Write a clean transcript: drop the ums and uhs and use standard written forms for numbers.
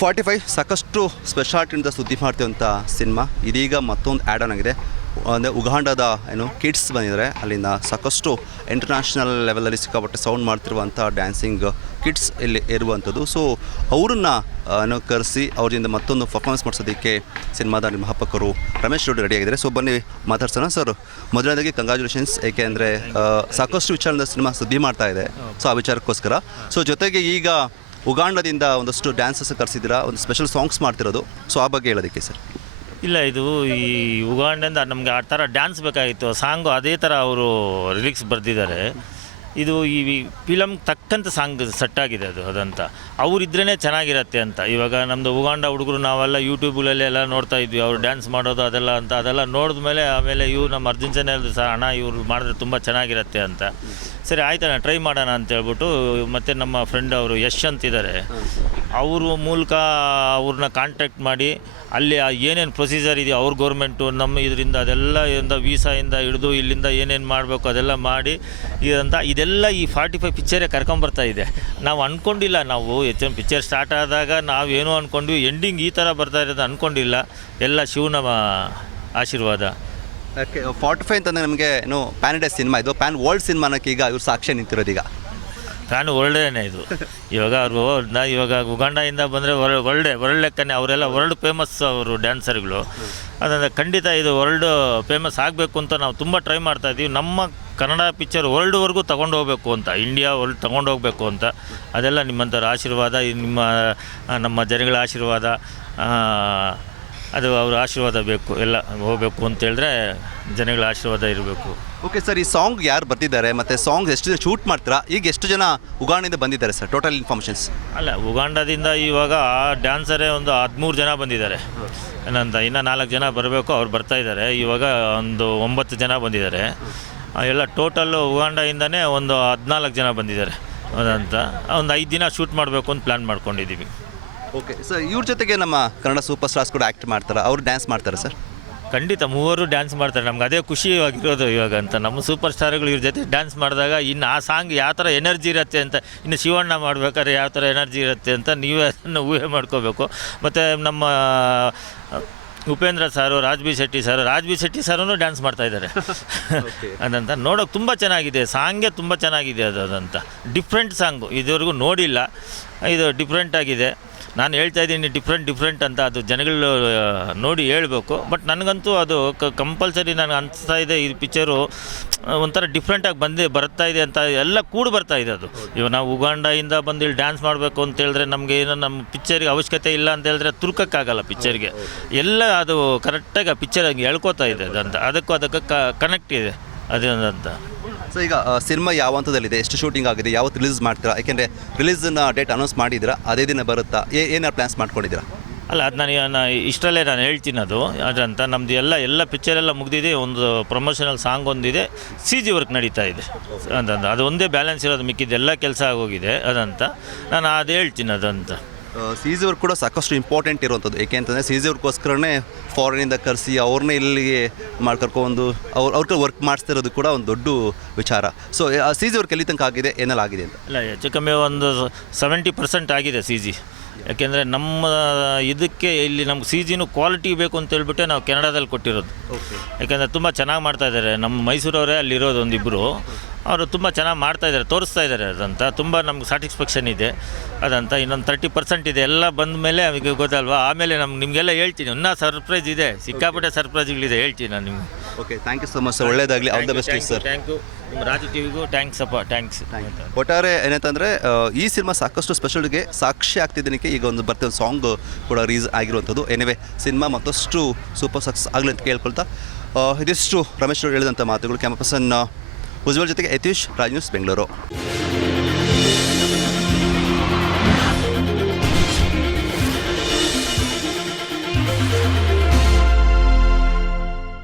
45 ಸಾಕಷ್ಟು ಸ್ಪೆಷಾಲಿಟಿಯಿಂದ ಸುದ್ದಿ ಮಾಡ್ತಿರುವಂಥ ಸಿನಿಮಾ ಇದೀಗ ಮತ್ತೊಂದು ಆ್ಯಡ್ ಆನ್ ಆಗಿದೆ. ಅಂದರೆ ಉಗಾಂಡದ ಕಿಡ್ಸ್ ಬಂದಿದ್ದಾರೆ, ಅಲ್ಲಿಂದ ಸಾಕಷ್ಟು ಇಂಟರ್ನ್ಯಾಷನಲ್ ಲೆವೆಲಲ್ಲಿ ಸಿಕ್ಕಾಪಟ್ಟೆ ಸೌಂಡ್ ಮಾಡ್ತಿರುವಂಥ ಡ್ಯಾನ್ಸಿಂಗ್ ಕಿಡ್ಸ್ ಇಲ್ಲಿ ಇರುವಂಥದ್ದು. ಸೊ ಅವ್ರನ್ನ ಕರೆಸಿ ಅವರಿಂದ ಮತ್ತೊಂದು ಪರ್ಫಾರ್ಮೆನ್ಸ್ ಮಾಡಿಸೋದಕ್ಕೆ ಸಿನಿಮಾದ ನಿರ್ಮಾಪಕರು ರಮೇಶ್ ರೆಡ್ಡಿ ರೆಡಿಯಾಗಿದ್ದಾರೆ. ಸೊ ಬನ್ನಿ ಮಾತಾಡ್ಸೋಣ. ಸರ್, ಮೊದಲನೇದಾಗಿ ಕಂಗ್ರ್ಯಾಚುಲೇಷನ್ಸ್, ಏಕೆಂದರೆ ಸಾಕಷ್ಟು ವಿಚಾರದಿಂದ ಸಿನಿಮಾ ಸುದ್ದಿ ಮಾಡ್ತಾ ಇದೆ. ಸೊ ಆ ವಿಚಾರಕ್ಕೋಸ್ಕರ. ಸೊ ಜೊತೆಗೆ ಈಗ ಉಗಾಂಡದಿಂದ ಒಂದಷ್ಟು ಡ್ಯಾನ್ಸಸ್ ಕರೆಸಿದ್ದೀರಾ, ಒಂದು ಸ್ಪೆಷಲ್ ಸಾಂಗ್ಸ್ ಮಾಡ್ತಿರೋದು. ಸೊ ಆ ಬಗ್ಗೆ ಹೇಳೋದಕ್ಕೆ ಸರ್. ಇಲ್ಲ, ಇದು ಈ ಉಗಾಂಡದಿಂದ ನಮಗೆ ಆ ಥರ ಡ್ಯಾನ್ಸ್ ಬೇಕಾಗಿತ್ತು. ಸಾಂಗು ಅದೇ ಥರ ಅವರು ಲಿರಿಕ್ಸ್ ಬರೆದಿದ್ದಾರೆ. ಇದು ಈ ಫಿಲಮ್ ತಕ್ಕಂಥ ಸಾಂಗ್ ಸೆಟ್ಟಾಗಿದೆ ಅದಂತ ಅವರಿದ್ರೇ ಚೆನ್ನಾಗಿರತ್ತೆ ಅಂತ. ಇವಾಗ ನಮ್ಮದು ಉಗಾಂಡ ಹುಡುಗರು ನಾವೆಲ್ಲ ಯೂಟ್ಯೂಬ್ಗಳಲ್ಲಿ ಎಲ್ಲ ನೋಡ್ತಾ ಇದ್ವಿ, ಅವರು ಡ್ಯಾನ್ಸ್ ಮಾಡೋದು ಅದೆಲ್ಲ ನೋಡಿದ ಮೇಲೆ ಆಮೇಲೆ ಇವ್ರು ನಮ್ಮ ಅರ್ಜುನ್ ಚಾನೆಲ್ದು ಸಹ ಅಣ್ಣ ಇವ್ರು ಮಾಡಿದ್ರೆ ತುಂಬ ಚೆನ್ನಾಗಿರತ್ತೆ ಅಂತ. ಸರಿ ಆಯ್ತಣ್ಣ, ಟ್ರೈ ಮಾಡೋಣ ಅಂತೇಳ್ಬಿಟ್ಟು ಮತ್ತು ನಮ್ಮ ಫ್ರೆಂಡ್ ಅವರು ಯಶ್ ಅಂತಿದ್ದಾರೆ, ಅವರು ಮೂಲಕ ಅವ್ರನ್ನ ಕಾಂಟ್ಯಾಕ್ಟ್ ಮಾಡಿ ಅಲ್ಲಿ ಏನೇನು ಪ್ರೊಸೀಜರ್ ಇದೆಯೋ ಅವ್ರ ಗೌರ್ಮೆಂಟು ನಮ್ಮ ಇದರಿಂದ ಅದೆಲ್ಲ ವೀಸಾಯಿಂದ ಹಿಡಿದು ಇಲ್ಲಿಂದ ಏನೇನು ಮಾಡಬೇಕು ಅದೆಲ್ಲ ಮಾಡಿ ಇದೆಲ್ಲ ಈ 45 ಪಿಕ್ಚರೇ ಕರ್ಕೊಂಬರ್ತಾ ಇದೆ. ನಾವು ಅಂದ್ಕೊಂಡಿಲ್ಲ, ನಾವು ಹೆಚ್ಚಿನ ಪಿಕ್ಚರ್ ಸ್ಟಾರ್ಟ್ ಆದಾಗ ನಾವೇನೋ ಅಂದ್ಕೊಂಡ್ವಿ, ಎಂಡಿಂಗ್ ಈ ಥರ ಬರ್ತಾ ಇರೋದು ಅಂದ್ಕೊಂಡಿಲ್ಲ. ಎಲ್ಲ ಶಿವನ ಆಶೀರ್ವಾದ. ಓಕೆ, 45 ಅಂತಂದರೆ ನಮಗೆ ಪ್ಯಾನ್ ಇಂಡಿಯಾ ಸಿನಿಮಾ, ಇದು ಪ್ಯಾನ್ ವರ್ಲ್ಡ್ ಸಿನಿಮಾನಕ್ಕೆ ಈಗ ಇವ್ರು ಸಾಕ್ಷ್ಯ ನಿಂತಿರೋದು. ಈಗ ಪ್ಯಾನ್ ವರ್ಲ್ಡೇನೆ ಇದು. ಇವಾಗ ಉಗಾಂಡದಿಂದ ಬಂದರೆ ವರ್ಲ್ಡ್ ಲೆಕ್ಕನೇ. ಅವರೆಲ್ಲ ವರ್ಲ್ಡ್ ಫೇಮಸ್ ಅವರು ಡ್ಯಾನ್ಸರ್ಗಳು. ಅದರಿಂದ ಖಂಡಿತ ಇದು ವರ್ಲ್ಡ್ ಫೇಮಸ್ ಆಗಬೇಕು ಅಂತ ನಾವು ತುಂಬ ಟ್ರೈ ಮಾಡ್ತಾಯಿದ್ದೀವಿ. ನಮ್ಮ ಕನ್ನಡ ಪಿಕ್ಚರ್ ವರ್ಲ್ಡ್ವರೆಗೂ ತೊಗೊಂಡು ಹೋಗಬೇಕು ಅಂತ, ಇಂಡಿಯಾ ವರ್ಲ್ಡ್ ತೊಗೊಂಡು ಹೋಗಬೇಕು ಅಂತ. ಅದೆಲ್ಲ ನಿಮ್ಮಂಥವ್ರ ಆಶೀರ್ವಾದ, ನಮ್ಮ ಜನಗಳ ಆಶೀರ್ವಾದ, ಅದು ಅವ್ರ ಆಶೀರ್ವಾದ ಬೇಕು. ಎಲ್ಲ ಹೋಗಬೇಕು ಅಂತೇಳಿದ್ರೆ ಜನಗಳ ಆಶೀರ್ವಾದ ಇರಬೇಕು. ಓಕೆ ಸರ್, ಈ ಸಾಂಗ್ ಯಾರು ಬರ್ತಿದ್ದಾರೆ ಮತ್ತು ಸಾಂಗ್ ಎಷ್ಟು ಜನ ಶೂಟ್ ಮಾಡ್ತೀರಾ? ಈಗ ಎಷ್ಟು ಜನ ಉಗಾಂಡದಿಂದ ಬಂದಿದ್ದಾರೆ ಸರ್, ಟೋಟಲ್ ಇನ್ಫಾರ್ಮೇಷನ್ಸ್? ಅಲ್ಲ, ಉಗಾಂಡದಿಂದ ಇವಾಗ ಡ್ಯಾನ್ಸರೇ ಒಂದು 13 ಜನ ಬಂದಿದ್ದಾರೆ. ಏನಂತ ಇನ್ನು 4 ಜನ ಬರಬೇಕು, ಅವ್ರು ಬರ್ತಾಯಿದ್ದಾರೆ. ಇವಾಗ ಒಂದು 9 ಜನ ಬಂದಿದ್ದಾರೆ. ಎಲ್ಲ ಟೋಟಲ್ಲು ಉಗಾಂಡದಿಂದನೇ ಒಂದು 14 ಜನ ಬಂದಿದ್ದಾರೆ. ಅದಂತ ಒಂದು 5 ದಿನ ಶೂಟ್ ಮಾಡಬೇಕು ಅಂತ ಪ್ಲ್ಯಾನ್ ಮಾಡ್ಕೊಂಡಿದ್ದೀವಿ. ಓಕೆ ಸರ್, ಇವ್ರ ಜೊತೆಗೆ ನಮ್ಮ ಕನ್ನಡ ಸೂಪರ್ ಸ್ಟಾರ್ಸ್ ಕೂಡ ಆ್ಯಕ್ಟ್ ಮಾಡ್ತಾರೆ, ಅವರು ಡ್ಯಾನ್ಸ್ ಮಾಡ್ತಾರೆ ಸರ್? ಖಂಡಿತ ಮೂವರು ಡ್ಯಾನ್ಸ್ ಮಾಡ್ತಾರೆ. ನಮ್ಗೆ ಅದೇ ಖುಷಿಯಾಗಿರೋದು ಇವಾಗ ಅಂತ. ನಮ್ಮ ಸೂಪರ್ ಸ್ಟಾರ್ಗಳು ಇವ್ರ ಜೊತೆ ಡ್ಯಾನ್ಸ್ ಮಾಡಿದಾಗ ಇನ್ನು ಆ ಸಾಂಗ್ ಯಾವ ಥರ ಎನರ್ಜಿ ಇರುತ್ತೆ ಅಂತ, ಇನ್ನು ಶಿವಣ್ಣ ಮಾಡ್ಬೇಕಾದ್ರೆ ಯಾವ ಥರ ಎನರ್ಜಿ ಇರುತ್ತೆ ಅಂತ ನೀವೇ ಅದನ್ನು ಊಹೆ ಮಾಡ್ಕೋಬೇಕು. ಮತ್ತು ನಮ್ಮ ಉಪೇಂದ್ರ ಸಾರು, ರಾಜ್ ಬಿ ಶೆಟ್ಟಿ ಸಾರೂ ಡ್ಯಾನ್ಸ್ ಮಾಡ್ತಾಯಿದ್ದಾರೆ. ಅದಂತ ನೋಡೋಕೆ ತುಂಬ ಚೆನ್ನಾಗಿದೆ, ಸಾಂಗೇ ತುಂಬ ಚೆನ್ನಾಗಿದೆ. ಅದಂತ ಡಿಫ್ರೆಂಟ್ ಸಾಂಗು, ಇದುವರೆಗೂ ನೋಡಿಲ್ಲ. ಇದು ಡಿಫ್ರೆಂಟಾಗಿದೆ. ನಾನು ಹೇಳ್ತಾ ಇದ್ದೀನಿ ಡಿಫ್ರೆಂಟ್ ಅಂತ. ಅದು ಜನಗಳು ನೋಡಿ ಹೇಳಬೇಕು. ಬಟ್ ನನಗಂತೂ ಅದು ಕಂಪಲ್ಸರಿ ನನಗೆ ಅನಿಸ್ತಾ ಇದೆ, ಇದು ಪಿಕ್ಚರು ಒಂಥರ ಡಿಫ್ರೆಂಟಾಗಿ ಬರ್ತಾ ಇದೆ ಅಂತ. ಎಲ್ಲ ಕೂಡಿ ಬರ್ತಾ ಇದೆ ಅದು. ಇವಾಗ ನಾವು ಉಗಾಂಡದಿಂದ ಬಂದು ಇಲ್ಲಿ ಡ್ಯಾನ್ಸ್ ಮಾಡಬೇಕು ಅಂತ ಹೇಳಿದ್ರೆ ನಮಗೆ ಏನೋ ನಮ್ಮ ಪಿಕ್ಚರ್ಗೆ ಅವಶ್ಯಕತೆ ಇಲ್ಲ ಅಂತ ಹೇಳಿದ್ರೆ ತುರ್ಕೋಕ್ಕಾಗಲ್ಲ ಪಿಕ್ಚರ್ಗೆ. ಎಲ್ಲ ಅದು ಕರೆಕ್ಟಾಗಿ ಆ ಪಿಕ್ಚರ್ ಹಂಗೆ ಹೇಳ್ಕೊತಾ ಇದೆ ಅದಂತ. ಅದಕ್ಕೆ ಕನೆಕ್ಟ್ ಇದೆ ಅದಂತ. ಸೊ ಈಗ ಸಿನಿಮಾ ಯಾವ ಹಂತದಲ್ಲಿದೆ, ಎಷ್ಟು ಶೂಟಿಂಗ್ ಆಗಿದೆ, ಯಾವತ್ತು ರಿಲೀಸ್ ಮಾಡ್ತೀರಾ? ಯಾಕೆಂದರೆ ರಿಲೀಸ್ನ ಡೇಟ್ ಅನೌನ್ಸ್ ಮಾಡಿದ್ದೀರಾ, ಅದೇ ದಿನ ಬರುತ್ತಾ? ಏನಾರು ಪ್ಲ್ಯಾನ್ಸ್ ಮಾಡ್ಕೊಂಡಿದ್ದೀರಾ? ಅಲ್ಲ, ಅದು ನಾನು ಇಷ್ಟರಲ್ಲೇ ನಾನು ಹೇಳ್ತೀನಿ ಅದಂತ. ನಮ್ಮದು ಎಲ್ಲ ಪಿಕ್ಚರೆಲ್ಲ ಮುಗಿದಿದೆ. ಒಂದು ಪ್ರಮೋಷನಲ್ ಸಾಂಗ್ ಒಂದಿದೆ, CG ವರ್ಕ್ ನಡೀತಾ ಇದೆ ಅದಂತ. ಅದು ಒಂದೇ ಬ್ಯಾಲೆನ್ಸ್ ಇರೋದು, ಮಿಕ್ಕಿದ್ದೆಲ್ಲ ಕೆಲಸ ಆಗೋಗಿದೆ ಅದಂತ. ನಾನು ಅದು ಹೇಳ್ತೀನಿ ಅದಂತ. CG ವರ್ಕ್ ಕೂಡ ಸಾಕಷ್ಟು ಇಂಪಾರ್ಟೆಂಟ್ ಇರುವಂಥದ್ದು. ಏಕೆ ಅಂತಂದರೆ CG ವರ್ಕ್ಗೋಸ್ಕರನೇ ಫಾರಿನಿಂದ ಕರೆಸಿ ಅವ್ರನ್ನೇ ಇಲ್ಲಿಗೆ ಕರ್ಕೊಂಡು ಅವ್ರ ವರ್ಕ್ ಮಾಡಿಸ್ತಿರೋದು ಕೂಡ ಒಂದು ದೊಡ್ಡ ವಿಚಾರ. ಸೊ CG ವರ್ಕ್ ಎಲ್ಲಿ ತನಕ ಆಗಿದೆ, ಏನೆಲ್ಲ ಆಗಿದೆ ಅಂತ? ಇಲ್ಲ, ಹೆಚ್ಚು ಕಮ್ಮಿ ಒಂದು 70% ಆಗಿದೆ CG. ಯಾಕೆಂದರೆ ನಮ್ಮ ಇದಕ್ಕೆ ಇಲ್ಲಿ ನಮ್ಗೆ CGನೂ ಕ್ವಾಲಿಟಿ ಬೇಕು ಅಂತ ಹೇಳ್ಬಿಟ್ಟೆ ನಾವು ಕೆನಡಾದಲ್ಲಿ ಕೊಟ್ಟಿರೋದು. ಯಾಕೆಂದರೆ ತುಂಬ ಚೆನ್ನಾಗಿ ಮಾಡ್ತಾಯಿದ್ದಾರೆ. ನಮ್ಮ ಮೈಸೂರವರೇ ಅಲ್ಲಿರೋದು ಒಂದಿಬ್ಬರು, ಅವರು ತುಂಬ ಚೆನ್ನಾಗಿ ಮಾಡ್ತಾಯಿದ್ದಾರೆ, ತೋರಿಸ್ತಾ ಇದ್ದಾರೆ ಅದಂತ. ತುಂಬ ನಮ್ಗೆ ಸ್ಯಾಟಿಸ್ಫ್ಯಾಕ್ಷನ್ ಇದೆ ಅದಂತ. ಇನ್ನೊಂದು 30% ಇದೆ. ಎಲ್ಲ ಬಂದ ಮೇಲೆ ನಮಗೆ ಗೊತ್ತಲ್ವಾ. ಆಮೇಲೆ ನಿಮಗೆಲ್ಲ ಹೇಳ್ತೀನಿ, ಇನ್ನೂ ಸರ್ಪ್ರೈಸ್ ಇದೆ, ಸಿಕ್ಕಾಪಟ್ಟೆ ಸರ್ಪ್ರೈಸ್ಗಳಿದೆ, ಹೇಳ್ತೀನಿ ನಾನು ನಿಮಗೆ. Okay, thank you so much sir. ಒಳ್ಳೆಯದಾಗಲಿ, all the best sir. Thank you. ನಿಮ್ಮ ರಾಜು ಟಿವಿಗೂ ಥ್ಯಾಂಕ್ಸ್. ಒಟ್ಟಾರೆ ಏನಂತಂದರೆ ಈ ಸಿನಿಮಾ ಸಾಕಷ್ಟು ಸ್ಪೆಷಲ್ಗೆ ಸಾಕ್ಷಿ ಆಗ್ತಿದ್ದಕ್ಕೆ ಈಗ ಒಂದು ಬರ್ತಿರೋ ಸಾಂಗ್ ಕೂಡ ರಿಲೀಸ್ ಆಗಿರುವಂಥದ್ದು. ಎನಿವೆ ಸಿನಿಮಾ ಮತ್ತಷ್ಟು ಸೂಪರ್ ಸಕ್ಸಸ್ ಆಗಲಿ ಅಂತ ಕೇಳ್ಕೊಳ್ತಾ ಇದಿಷ್ಟು ರಮೇಶ್ ಅವರು ಹೇಳಿದಂಥ ಮಾತುಗಳು. ಕ್ಯಾಮರಾ ಪರ್ಸನ್ ಉಜ್ವಲ್ ಜೊತೆಗೆ ಯತೀಶ್, ರಾಜ್ ನ್ಯೂಸ್, ಬೆಂಗಳೂರು.